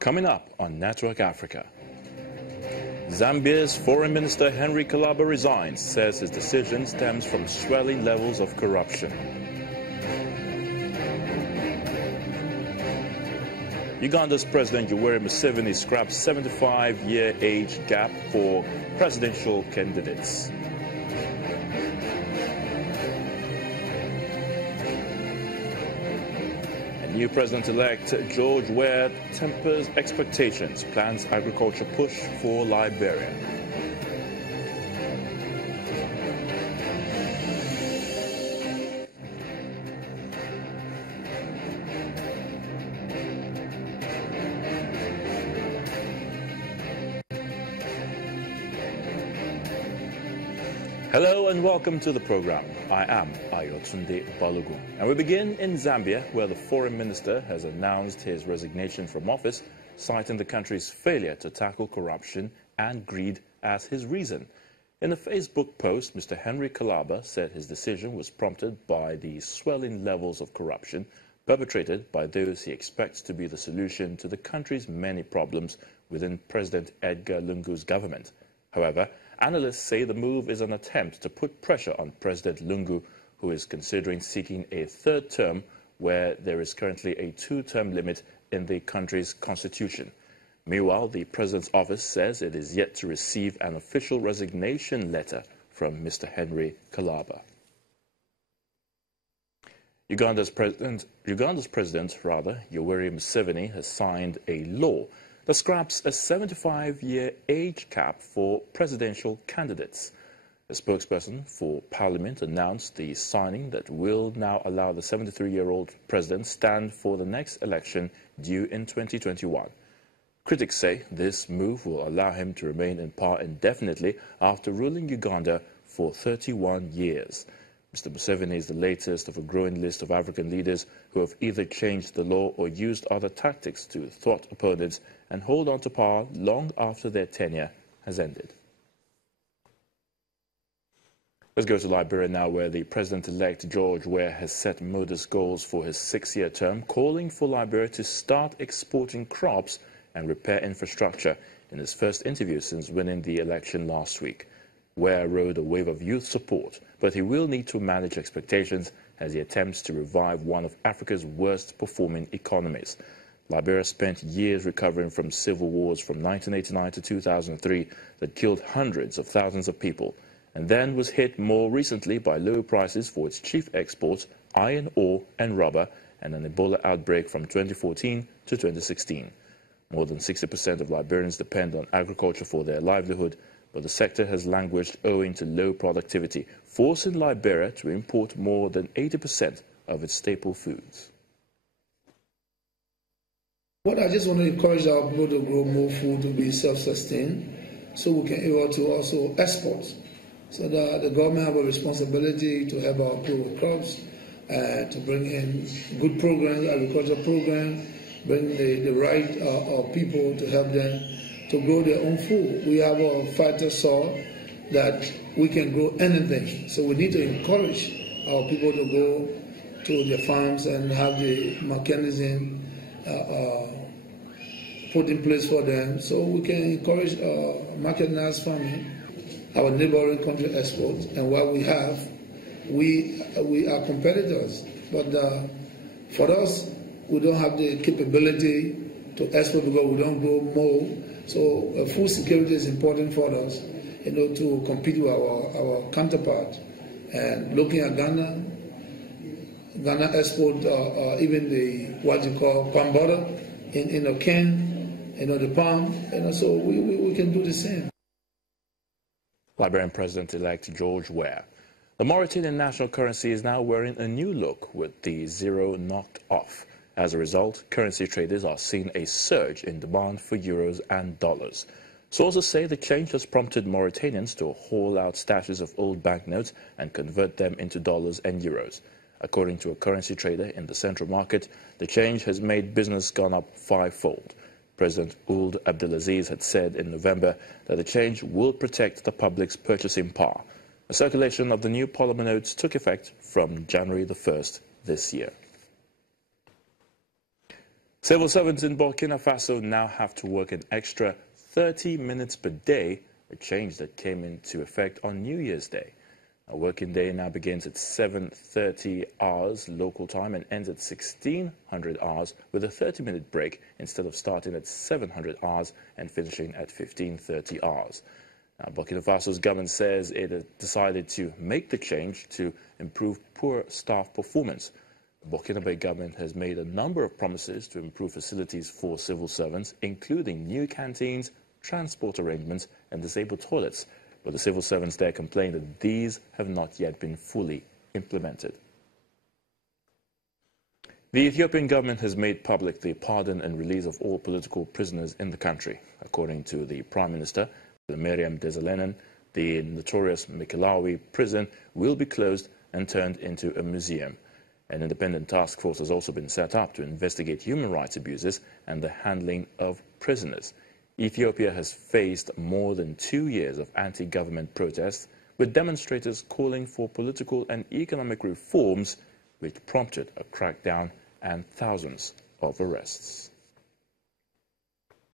Coming up on Network Africa. Zambia's Foreign Minister Henry Kalaba resigns, says his decision stems from swelling levels of corruption. Uganda's President Yoweri Museveni scraps 75-year age gap for presidential candidates. New President-elect George Weah tempers expectations, plans agriculture push for Liberia. Hello and welcome to the program. I am Ayotunde Balogun. And we begin in Zambia, where the foreign minister has announced his resignation from office, citing the country's failure to tackle corruption and greed as his reason. In a Facebook post, Mr. Henry Kalaba said his decision was prompted by the swelling levels of corruption perpetrated by those he expects to be the solution to the country's many problems within President Edgar Lungu's government. However, analysts say the move is an attempt to put pressure on President Lungu, who is considering seeking a third term where there is currently a two-term limit in the country's constitution. Meanwhile, the president's office says it is yet to receive an official resignation letter from Mr. Henry Kalaba. Uganda's president, Yoweri Museveni, has signed a law that scraps a 75-year age cap for presidential candidates. A spokesperson for Parliament announced the signing that will now allow the 73-year-old president stand for the next election due in 2021. Critics say this move will allow him to remain in power indefinitely after ruling Uganda for 31 years. Mr. Museveni is the latest of a growing list of African leaders who have either changed the law or used other tactics to thwart opponents and hold on to power long after their tenure has ended. Let's go to Liberia now, where the president-elect George Weah has set modest goals for his 6-year term, calling for Liberia to start exporting crops and repair infrastructure in his first interview since winning the election last week. Weah rode a wave of youth support, but he will need to manage expectations as he attempts to revive one of Africa's worst-performing economies. Liberia spent years recovering from civil wars from 1989 to 2003 that killed hundreds of thousands of people, and then was hit more recently by low prices for its chief exports, iron ore and rubber, and an Ebola outbreak from 2014 to 2016. More than 60% of Liberians depend on agriculture for their livelihood, but the sector has languished owing to low productivity, forcing Liberia to import more than 80% of its staple foods. What I just want to encourage our people to grow more food, to be self-sustained, so we can be able to also export. So the government have a responsibility to help our people with crops, to bring in good programs, agricultural programs, bring the right people to help them to grow their own food. We have a fertile soil that we can grow anything. So we need to encourage our people to go to their farms and have the mechanism put in place for them, so we can encourage mechanized farming, our neighboring country exports, and what we have, we are competitors. But for us, we don't have the capability to export because we don't grow more. So food security is important for us, to compete with our counterpart. And looking at Ghana export even the what you call palm butter in a can, the palm, so we can do the same. Liberian President-elect George Weah. The Mauritanian national currency is now wearing a new look with the zero knocked off. As a result, currency traders are seeing a surge in demand for euros and dollars. Sources say the change has prompted Mauritanians to haul out stashes of old banknotes and convert them into dollars and euros. According to a currency trader in the central market, the change has made business gone up fivefold. President Ould Abdelaziz had said in November that the change will protect the public's purchasing power. The circulation of the new polymer notes took effect from January the 1st this year. Civil servants in Burkina Faso now have to work an extra 30 minutes per day, a change that came into effect on New Year's Day. A working day now begins at 7:30 hours local time and ends at 1600 hours with a 30-minute break instead of starting at 700 hours and finishing at 1530 hours. Now, Burkina Faso's government says it has decided to make the change to improve poor staff performance. The Burkinabe government has made a number of promises to improve facilities for civil servants, including new canteens, transport arrangements and disabled toilets. But the civil servants there complain that these have not yet been fully implemented. The Ethiopian government has made public the pardon and release of all political prisoners in the country. According to the Prime Minister, Miriam Desalegn, the notorious Mekelawi prison will be closed and turned into a museum. An independent task force has also been set up to investigate human rights abuses and the handling of prisoners. Ethiopia has faced more than 2 years of anti-government protests, with demonstrators calling for political and economic reforms, which prompted a crackdown and thousands of arrests.